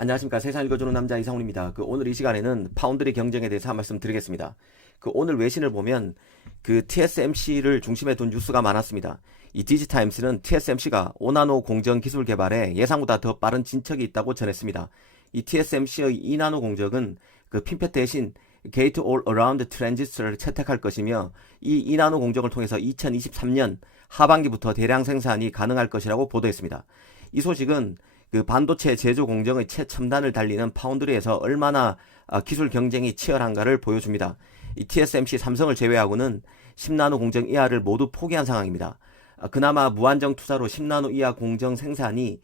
안녕하십니까. 세상 읽어주는 남자 이상훈입니다. 오늘 이 시간에는 파운드리 경쟁에 대해서 한 말씀 드리겠습니다. 오늘 외신을 보면 TSMC를 중심에 둔 뉴스가 많았습니다. 이 디지타임스는 TSMC가 5나노 공정 기술 개발에 예상보다 더 빠른 진척이 있다고 전했습니다. 이 TSMC의 2나노 공정은 핀펫 대신 게이트 올 어라운드 트랜지스터를 채택할 것이며, 이 2나노 공정을 통해서 2023년 하반기부터 대량 생산이 가능할 것이라고 보도했습니다. 이 소식은 반도체 제조 공정의 최첨단을 달리는 파운드리에서 얼마나 기술 경쟁이 치열한가를 보여줍니다. 이 TSMC 삼성을 제외하고는 10나노 공정 이하를 모두 포기한 상황입니다. 그나마 무한정 투자로 10나노 이하 공정 생산이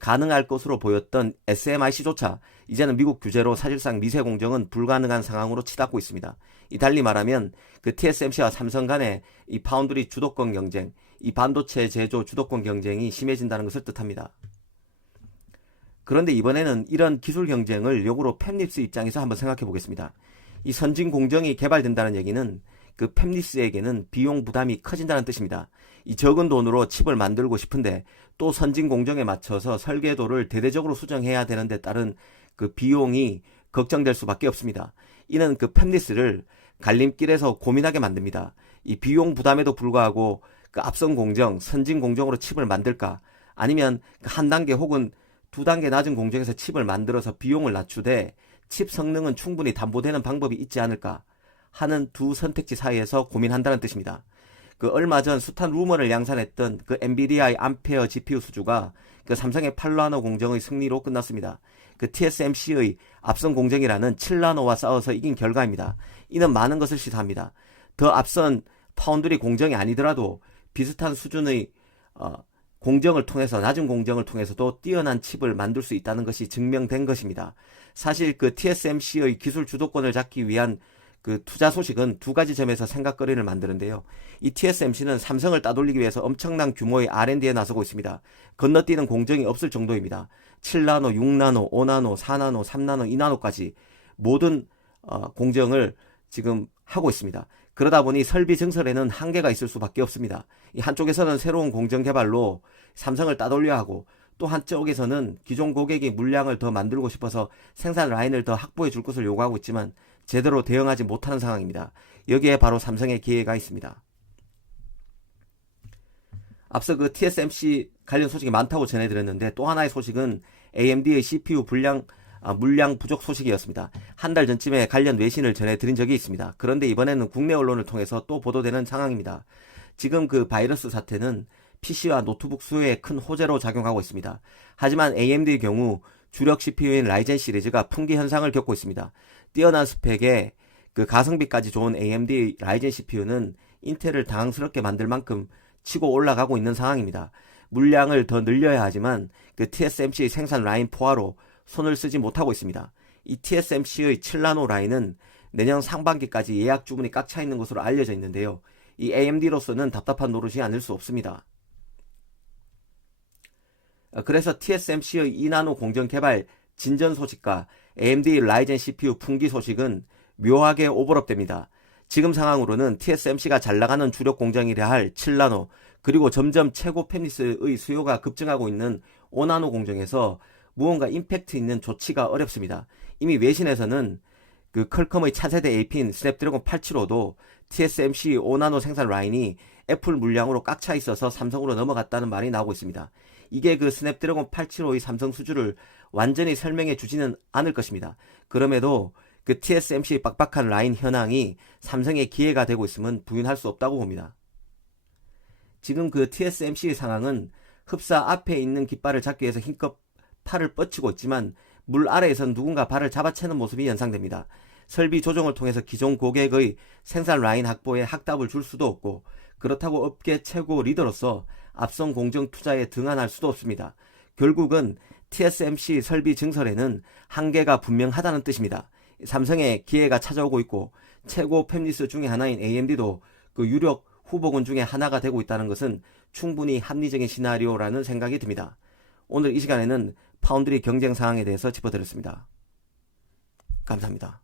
가능할 것으로 보였던 SMIC조차 이제는 미국 규제로 사실상 미세 공정은 불가능한 상황으로 치닫고 있습니다. 달리 말하면 TSMC와 삼성 간의 이 파운드리 주도권 경쟁, 이 반도체 제조 주도권 경쟁이 심해진다는 것을 뜻합니다. 그런데 이번에는 이런 기술 경쟁을 역으로 팹립스 입장에서 한번 생각해 보겠습니다. 이 선진 공정이 개발된다는 얘기는 팹립스에게는 비용 부담이 커진다는 뜻입니다. 이 적은 돈으로 칩을 만들고 싶은데 또 선진 공정에 맞춰서 설계도를 대대적으로 수정해야 되는 데 따른 비용이 걱정될 수밖에 없습니다. 이는 팹립스를 갈림길에서 고민하게 만듭니다. 이 비용 부담에도 불구하고 앞선 공정, 선진 공정으로 칩을 만들까, 아니면 한 단계 혹은 두 단계 낮은 공정에서 칩을 만들어서 비용을 낮추되 칩 성능은 충분히 담보되는 방법이 있지 않을까 하는 두 선택지 사이에서 고민한다는 뜻입니다. 얼마 전 숱한 루머를 양산했던 엔비디아의 암페어 GPU 수주가 삼성의 8나노 공정의 승리로 끝났습니다. TSMC의 앞선 공정이라는 7나노와 싸워서 이긴 결과입니다. 이는 많은 것을 시사합니다. 더 앞선 파운드리 공정이 아니더라도 비슷한 수준의 공정을 통해서, 낮은 공정을 통해서도 뛰어난 칩을 만들 수 있다는 것이 증명된 것입니다. 사실 TSMC의 기술 주도권을 잡기 위한 투자 소식은 두 가지 점에서 생각거리를 만드는데요. 이 TSMC는 삼성을 따돌리기 위해서 엄청난 규모의 R&D에 나서고 있습니다. 건너뛰는 공정이 없을 정도입니다. 7나노, 6나노, 5나노, 4나노, 3나노, 2나노까지 모든 공정을 지금 하고 있습니다. 그러다 보니 설비 증설에는 한계가 있을 수밖에 없습니다. 이 한쪽에서는 새로운 공정 개발로 삼성을 따돌려야 하고, 또 한쪽에서는 기존 고객이 물량을 더 만들고 싶어서 생산 라인을 더 확보해 줄 것을 요구하고 있지만 제대로 대응하지 못하는 상황입니다. 여기에 바로 삼성의 기회가 있습니다. 앞서 TSMC 관련 소식이 많다고 전해드렸는데, 또 하나의 소식은 AMD의 CPU 물량 부족 소식이었습니다. 한 달 전쯤에 관련 외신을 전해드린 적이 있습니다. 그런데 이번에는 국내 언론을 통해서 또 보도되는 상황입니다. 지금 바이러스 사태는 PC와 노트북 수요에 큰 호재로 작용하고 있습니다. 하지만 AMD의 경우 주력 CPU인 라이젠 시리즈가 품귀 현상을 겪고 있습니다. 뛰어난 스펙에 가성비까지 좋은 AMD 라이젠 CPU는 인텔을 당황스럽게 만들 만큼 치고 올라가고 있는 상황입니다. 물량을 더 늘려야 하지만 TSMC 생산 라인 포화로 손을 쓰지 못하고 있습니다. 이 TSMC의 7나노 라인은 내년 상반기까지 예약 주문이 꽉 차 있는 것으로 알려져 있는데요. 이 AMD로서는 답답한 노릇이 아닐 수 없습니다. 그래서 TSMC의 2나노 공정 개발 진전 소식과 AMD 라이젠 CPU 품귀 소식은 묘하게 오버랩됩니다. 지금 상황으로는 TSMC가 잘 나가는 주력 공정이라 할 7나노, 그리고 점점 최고 팹리스의 수요가 급증하고 있는 5나노 공정에서 무언가 임팩트 있는 조치가 어렵습니다. 이미 외신에서는 퀄컴의 차세대 AP인 스냅드래곤 875도 TSMC 5나노 생산 라인이 애플 물량으로 꽉 차 있어서 삼성으로 넘어갔다는 말이 나오고 있습니다. 이게 스냅드래곤 875의 삼성 수주를 완전히 설명해 주지는 않을 것입니다. 그럼에도 TSMC의 빡빡한 라인 현황이 삼성의 기회가 되고 있음은 부인할 수 없다고 봅니다. 지금 TSMC의 상황은 흡사 앞에 있는 깃발을 잡기 위해서 힘껏 팔을 뻗치고 있지만 물 아래에선 누군가 발을 잡아채는 모습이 연상됩니다. 설비 조정을 통해서 기존 고객의 생산 라인 확보에 확답을 줄 수도 없고, 그렇다고 업계 최고 리더로서 앞선 공정 투자에 등한할 수도 없습니다. 결국은 TSMC 설비 증설에는 한계가 분명하다는 뜻입니다. 삼성의 기회가 찾아오고 있고, 최고 팹리스 중에 하나인 AMD도 유력 후보군 중에 하나가 되고 있다는 것은 충분히 합리적인 시나리오라는 생각이 듭니다. 오늘 이 시간에는 파운드리 경쟁 상황에 대해서 짚어드렸습니다. 감사합니다.